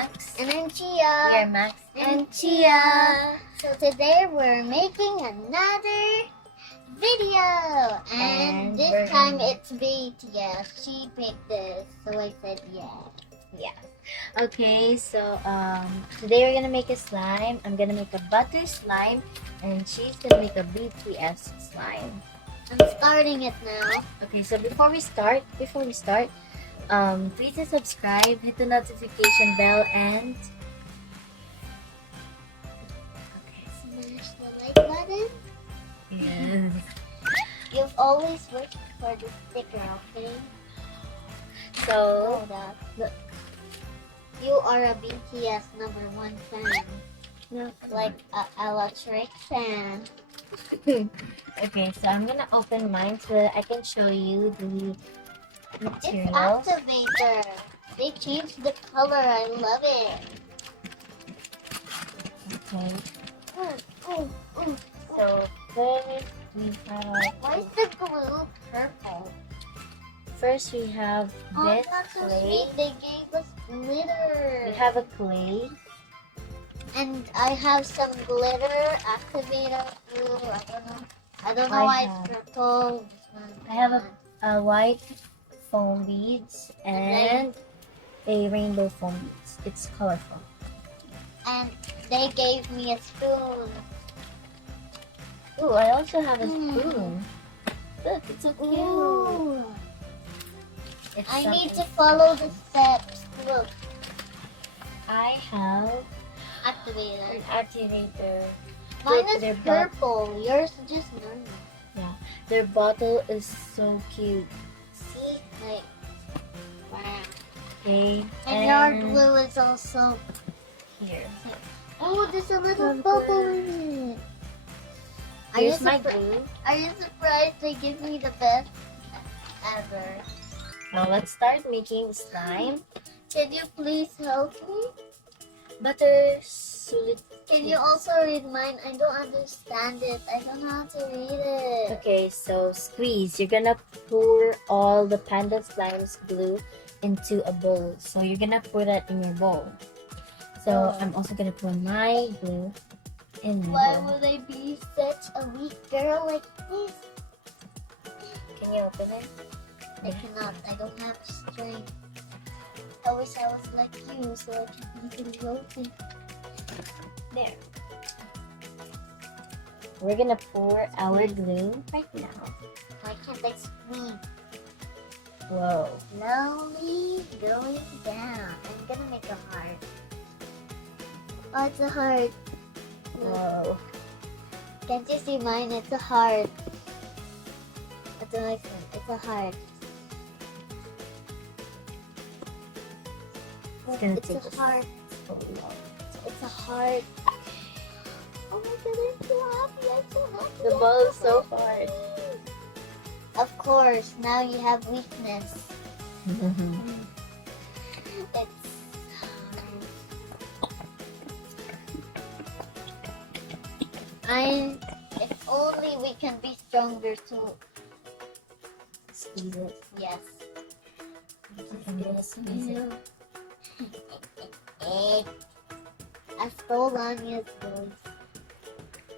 Max. And I'm We Chiah. are Max And Chiah. So today we're making another video. And this time it's BTS. She picked this, so I said yeah. Yeah. Okay, so today we're gonna make a slime. I'm gonna make a butter slime, and she's gonna make a BTS slime. I'm starting it now. Okay, so before we start, please subscribe, hit the notification bell, and Smash the like button. yes. You've always wished for the sticker, okay? So Know that. look. You are a BTS #1 fan. No, Like a electric fan. okay, so I'm gonna open mine so that I can show you the It's materials. activator. They changed the color. I love it. Okay, Oh. so first we have Why is the glue purple? first we have Oh, this that's so clay. sweet. They gave us glitter. We have a clay. And I have some glitter activator glue. I don't know why it's purple. I have a white foam beads and a rainbow foam beads. It's colorful. And they gave me a spoon. Ooh, I also have a Mm. spoon. Look, it's so cute. Ooh. It's I need to something follow the special. steps. Look, I have activator. an activator. Mine Look, is their purple. Yours is just normal. Their bottle is so cute. See, like, wow. Okay, And your glue is also. here. Oh, there's a little Purple. bubble in it. Here's my glue. Are you surprised they give me the best ever? Now let's start making slime. Can you please help me? Butter solid. Can you also read mine? I don't understand it. I don't know how to read it. Okay, so squeeze. You're gonna pour all the panda slime's glue into a bowl. So you're gonna pour that in your bowl. So I'm also gonna pour my glue in my Why bowl. would I be such a weak girl like this? Can you open it? I cannot. I don't have strength. I wish I was like you so I can easily open. There. We're gonna pour our glue right now. Why can't I squeeze? Whoa. Slowly going down. I'm gonna make a heart. Oh, it's a heart. Whoa. Can't you see mine? It's a heart. It's a heart. gonna It's take a us heart. so long. It's a heart. Oh my god, I'm so happy. I'm so happy. The I'm ball is so happy. hard. Of course, now you have weakness. It's if only we can be stronger too. Squeeze it. Yes. I'm gonna squeeze it. I stole Anya's voice.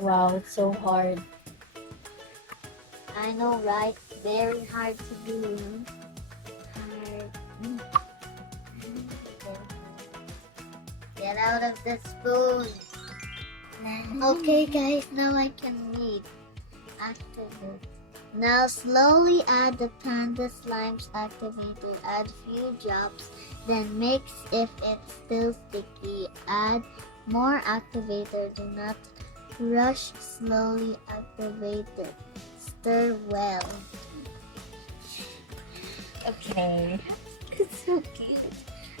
Wow, it's so hard. I know, right? Very hard to do. Hard. Get out of the spoon. Okay, guys, now I can read. Activate. Now slowly add the panda slimes activator. Add few drops, then mix if it's still sticky. Add more activator. Do not rush. Slowly activate it. Stir well. Okay. It's so cute.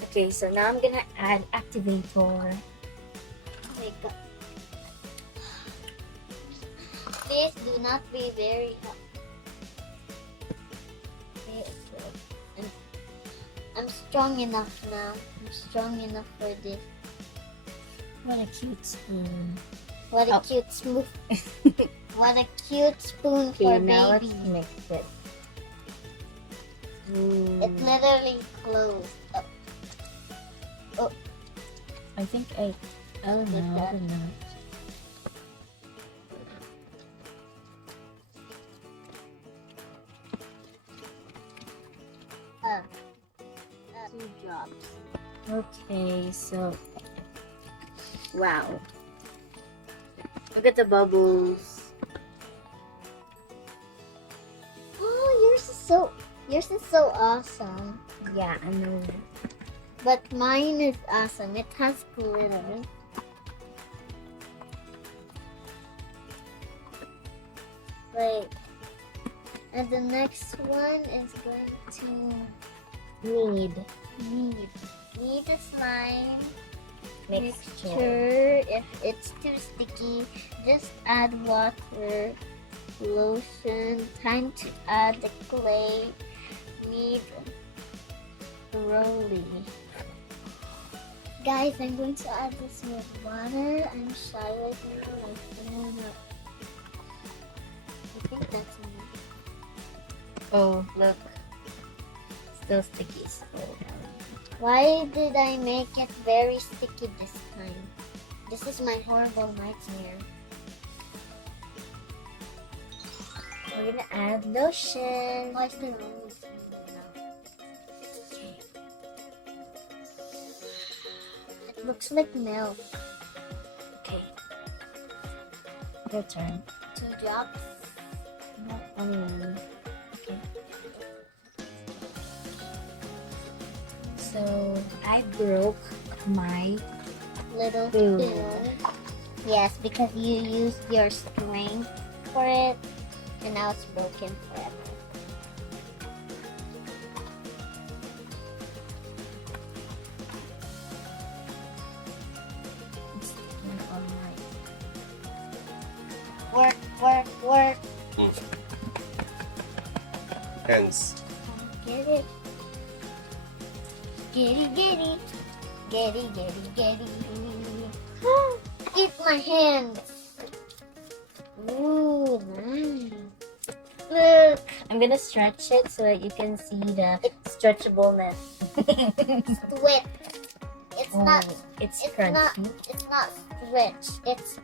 Okay, so now I'm gonna add activator. Oh my god. Please do not be very hot. I'm strong enough now. I'm strong enough for this. What a cute spoon. What a Oh. cute spoon. What a cute spoon Okay, for now baby. let's mix it. It literally closed. Oh. I think I. Oh Like no, that. no. Uh, 2 drops. Okay, so wow. Look at the bubbles. Oh, yours is so awesome. Yeah, I know. But mine is awesome. It has glitter. Wait. And the next one is going to Need need a slime mixture. mixture. If it's too sticky, just add water, lotion. Time to add the clay. Need rolly. Guys, I'm going to add this with water. I'm shy right now. Like, I don't know. I think that's enough. Oh, look. Still sticky. Why did I make it very sticky this time? This is my horrible nightmare. We're gonna add lotion. Oh, I still almost now. It looks like milk. Okay. Your turn. 2 drops. No, okay. So I broke my Little Spoon. spoon. Yes, because you used your strength for it, and now it's broken forever. it's sticking on my Work, work, work. Hands. Get it. Getty, getty. Getty, getty, getty. Eat my hands. Ooh, nice. Look. I'm gonna stretch it so that you can see the stretchableness. Sweat. It's Oh, not. it's It's crunchy. not. It's not stretch. It's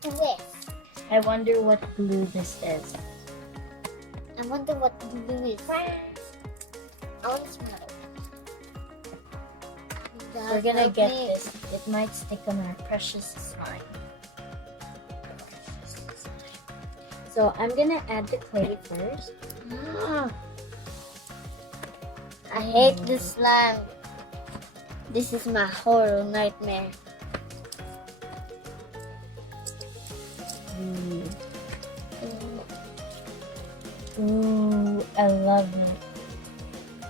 twist. I wonder what glue this is. I wonder what glue is. I want to smell it. We're gonna Help get me. this. It might stick on our precious slime. So I'm gonna add the clay first. Ah. I hate this slime. This is my horror nightmare. Ooh, I love it.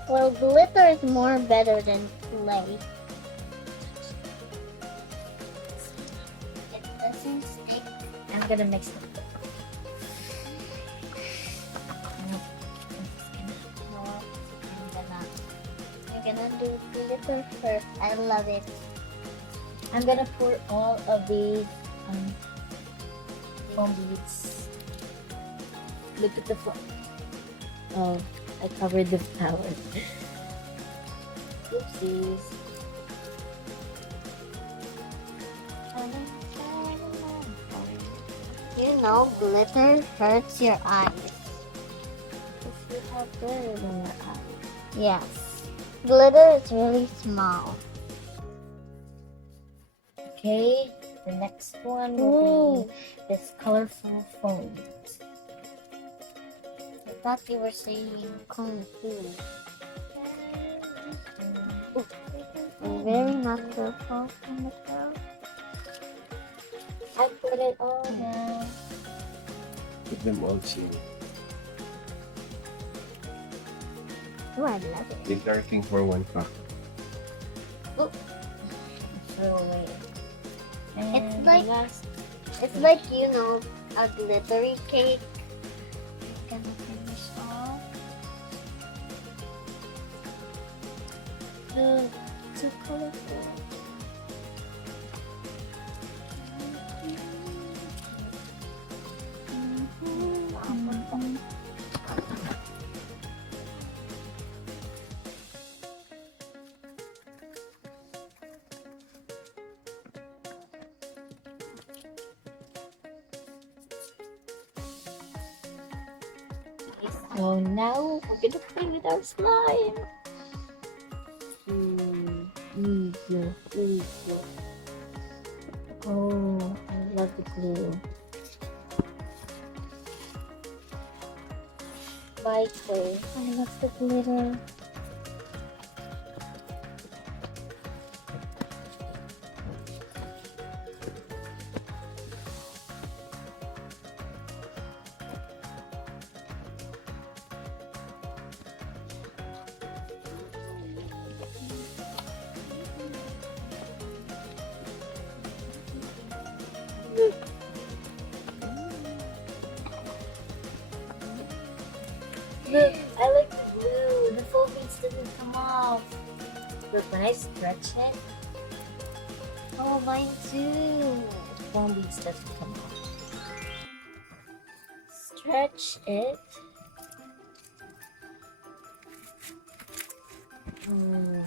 Well, glitter is more better than clay. It doesn't stick. I'm gonna mix it. No, I'm gonna do glitter first. I love it. I'm gonna pour all of these foam beads. Look at the foam. Oh, I covered the flower. Oopsies. You know, glitter hurts your eyes. You have glitter in your eye. Yes. Glitter is really small. Okay, the next one will be this colorful foam. I thought you were saying kung fu. I'm very not careful in the girl. I put it all down. Put them all chilly. Oh, I love it. Take everything for 1 pack. Throw away. And It's the like- last. It's like, you know, a glittery cake. I'm gonna finish off. Too colorful. Oh, now we're gonna play with our slime. Eagle. Oh, I love the glue. Michael, I love the glitter. Look. Look, I like the glue. The full beads doesn't come off. Look, when I stretch it, Oh, mine too. the foam beads doesn't come off. Stretch it. Mm.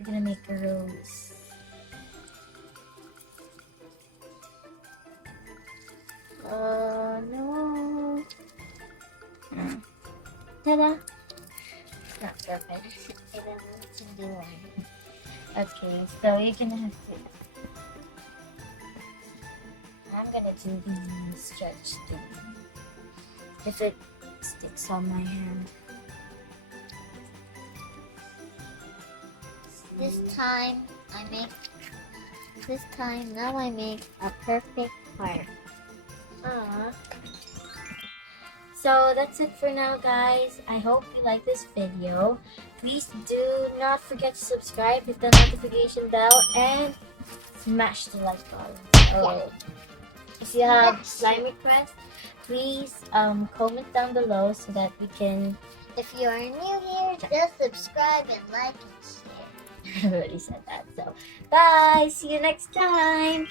We're gonna make a rose. Oh no. Ta-da! It's not perfect. It is to do one. Okay, so you're gonna have to. I'm gonna do the stretch thing. If it sticks on my hand. Now I make a perfect heart. So that's it for now, guys. I hope you like this video. Please do not forget to subscribe, hit the notification bell, and smash the like button. Oh. If you have Yes. slime requests, please comment down below so that we can. If you are new here, just subscribe and like and share. I already said that. So, bye. See you next time.